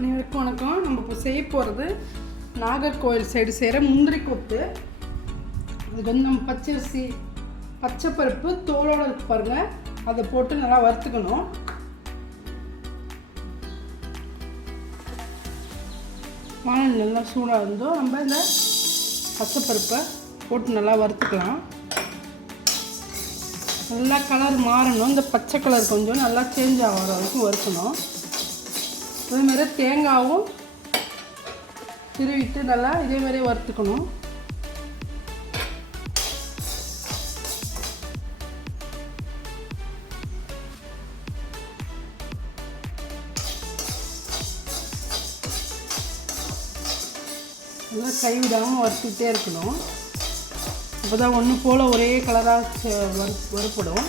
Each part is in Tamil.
அனைவருக்கும் வணக்கம். நம்ம இப்போ செய்ய போகிறது நாகர்கோவில் சைடு செய்கிற முந்திரி கொத்து. அதுக்கு வந்து நம்ம பச்சரிசி, பச்சைப்பருப்பு தோலோடு இருக்கு பாருங்கள், அதை போட்டு நல்லா வறுத்துக்கணும். வானல் நல்லா சூடாக இருந்தோம், நம்ம இந்த பச்சைப்பருப்பை போட்டு நல்லா வறுத்துக்கலாம். நல்லா கலர் மாறணும், இந்த பச்சை கலர் கொஞ்சம் நல்லா சேஞ்ச் ஆகிற வரைக்கும் வறுக்கணும். அதேமாதிரி தேங்காயும் திருவிட்டு நல்லா இதேமாதிரி வறுத்துக்கணும். நல்லா கைவிடாமல் வறுத்துக்கிட்டே இருக்கணும். அப்போ தான் ஒன்று போல் ஒரே கலராக வறுப்படும்.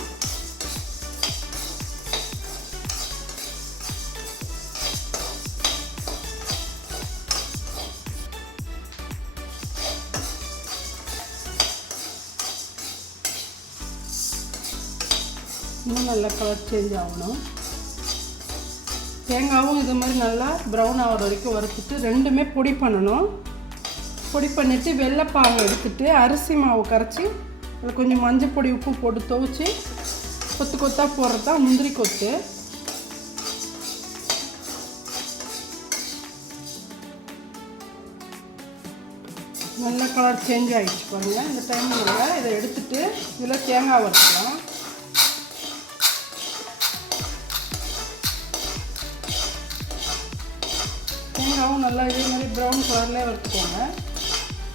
இன்னும் நல்லா கலர் சேஞ்ச் ஆகணும். தேங்காயும் இது மாதிரி நல்லா ப்ரௌன் ஆகிற வரைக்கும் வறுத்துட்டு ரெண்டுமே பொடி பண்ணணும். பொடி பண்ணிவிட்டு வெள்ளைப்பாவை எடுத்துகிட்டு அரிசி மாவு கரைச்சி அதில் கொஞ்சம் மஞ்சள் பொடி உப்பு போட்டு துவைச்சி கொத்து கொத்தாக போடுறது தான் முந்திரி கொத்து. நல்லா கலர் சேஞ்ச் ஆகிடுச்சு பாருங்கள். இந்த டைமில் இதை எடுத்துகிட்டு இதில் தேங்காய் வறுக்கலாம். தேங்காயும் நல்லா இதே மாதிரி ப்ரௌன் கலர்லேயே வறுத்துக்கோங்க,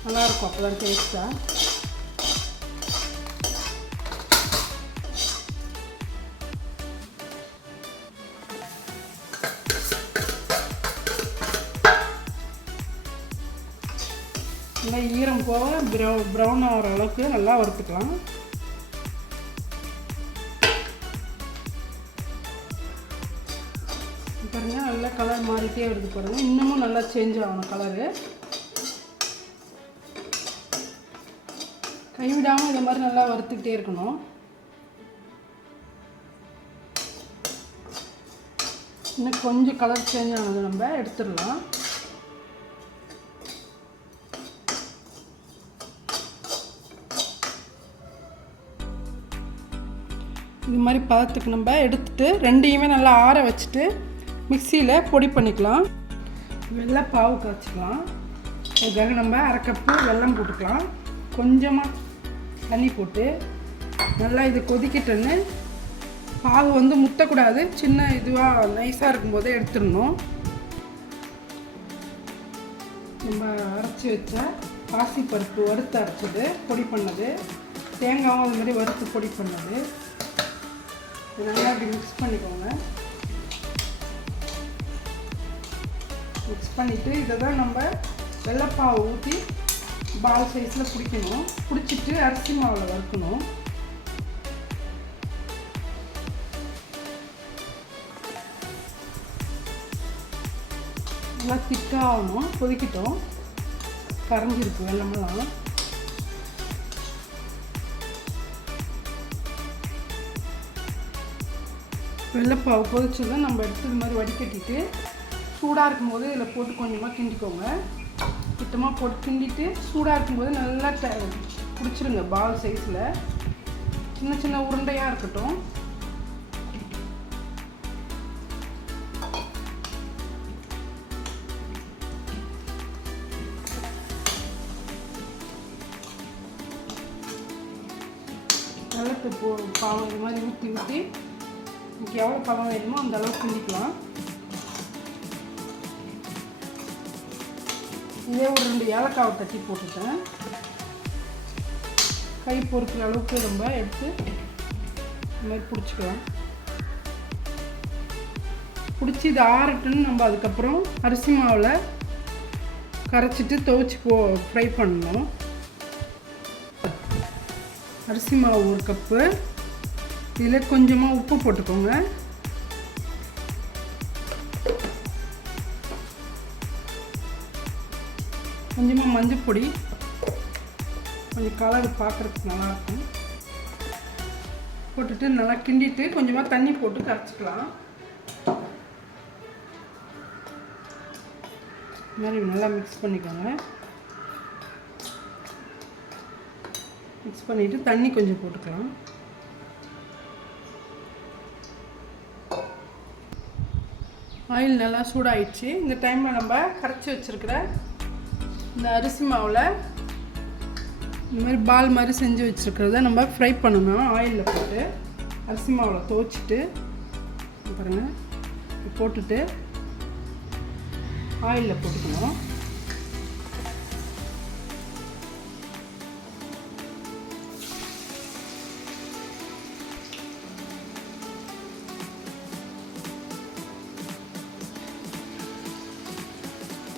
நல்லாயிருக்கும், அப்போ தான் டேஸ்ட்டாக. நல்லா ஈரம் போக ப்ரௌன் ஆகிற அளவுக்கு நல்லா வறுத்துக்கலாம். பாருங்கள், நல்லா கலர் மாறிட்டே வருது பாருங்கள். இன்னமும் நல்லா சேஞ்ச் ஆகணும் கலரு. கைவிடாமல் இதை மாதிரி நல்லா வறுத்துக்கிட்டே இருக்கணும். இன்னும் கொஞ்சம் கலர் சேஞ்ச் ஆனது நம்ம எடுத்துடலாம். இது மாதிரி பதத்துக்கு நம்ம எடுத்துகிட்டு ரெண்டையுமே நல்லா ஆற வச்சுட்டு மிக்சியில் பொடி பண்ணிக்கலாம். வெள்ளைப்பாவு காய்ச்சிக்கலாம். அதுக்காக நம்ம 1/2 கப்பு வெல்லம் போட்டுக்கலாம். கொஞ்சமாக தண்ணி போட்டு நல்லா இது கொதிக்கிட்டோன்னு, பாவு வந்து முத்தக்கூடாது, சின்ன இதுவாக நைஸாக இருக்கும்போதே எடுத்துடணும். நம்ம அரைச்சி வச்ச பாசிப்பருப்பு வறுத்து அரைச்சது பொடி பண்ணது, தேங்காயும் அது மாதிரி வறுத்து பொடி பண்ணது, நல்லா இப்படி மிக்ஸ் பண்ணிக்கோங்க. மிக்ஸ் பண்ணிவிட்டு இதை தான் நம்ம வெள்ளைப்பாவை ஊற்றி பால் சைஸில் பிடிக்கணும். பிடிச்சிட்டு அரிசி மாவில் வறுக்கணும். நல்லா திக்காக ஆகணும். கொதிக்கிட்டோம், கரைஞ்சிருக்கு வெள்ளமெல்லாம். வெள்ளைப்பாவு கொதிச்சதை நம்ம எடுத்து இது மாதிரி வடிகட்டிட்டு சூடாக இருக்கும்போது இதில் போட்டு கொஞ்சமாக கிண்டிக்கோங்க. சுத்தமாக போட்டு கிண்டிட்டு சூடாக இருக்கும்போது நல்லா பிடிச்சிருங்க. பால் சைஸில் சின்ன சின்ன உருண்டையாக இருக்கட்டும். நல்லா பாவம் இது மாதிரி ஊற்றி ஊற்றி எனக்கு எவ்வளோ பழம் வேணுமோ அந்த அளவுக்கு கிண்டிக்கலாம். இதே ஒரு 2 ஏலக்காவை தட்டி போட்டுட்டேன். கை பொறுக்கிற அளவுக்கு நம்ம எடுத்து இந்த மாதிரி பிடிச்சிக்கலாம். பிடிச்சி இது ஆறட்டுன்னு நம்ம அதுக்கப்புறம் அரிசி மாவில் கரைச்சிட்டு துவைச்சி ஃப்ரை பண்ணணும். அரிசி மாவு 1 கப்பு, இதில் கொஞ்சமாக உப்பு போட்டுக்கோங்க. கொஞ்சமாக மஞ்சள் பொடி, கொஞ்சம் கலர் பார்க்குறதுக்கு நல்லாயிருக்கும். போட்டுட்டு நல்லா கிண்டிட்டு கொஞ்சமாக தண்ணி போட்டு கரைச்சிக்கலாம். இந்த மாதிரி நல்லா மிக்ஸ் பண்ணிக்கோங்க. மிக்ஸ் பண்ணிவிட்டு தண்ணி கொஞ்சம் போட்டுக்கலாம். ஆயில் நல்லா சூடாயிடுச்சு. இந்த டைமில் நம்ம கரைச்சி வச்சுருக்கிற இந்த அரிசி மாவில் இந்த மாதிரி பால் மாதிரி செஞ்சு வச்சுருக்கிறத நம்ம ஃப்ரை பண்ணணும். ஆயிலில் போட்டு அரிசி மாவில் துவச்சிட்டு பாருங்கள் போட்டுட்டு ஆயிலில் போட்டுக்கணும்.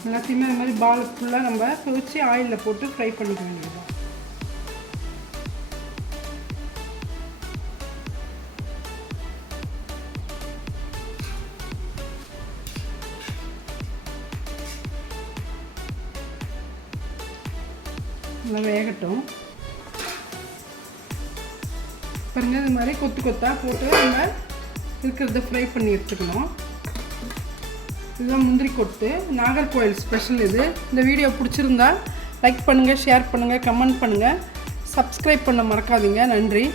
எல்லாத்தையுமே அது மாதிரி பால் ஃபுல்லாக நம்ம துவச்சி ஆயிலில் போட்டு ஃப்ரை பண்ணிக்க வேண்டியது. நல்லா வேகட்டும். பாருங்க இது மாதிரி கொத்து கொத்தாக போட்டு நம்ம இருக்கிறத ஃப்ரை பண்ணி எடுத்துக்கணும். இதுதான் முந்திரி கொத்து, நாகர்கோவில் ஸ்பெஷல் இது. இந்த வீடியோ பிடிச்சிருந்தா லைக் பண்ணுங்கள், ஷேர் பண்ணுங்கள், கமெண்ட் பண்ணுங்கள், சப்ஸ்கிரைப் பண்ண மறக்காதீங்க. நன்றி.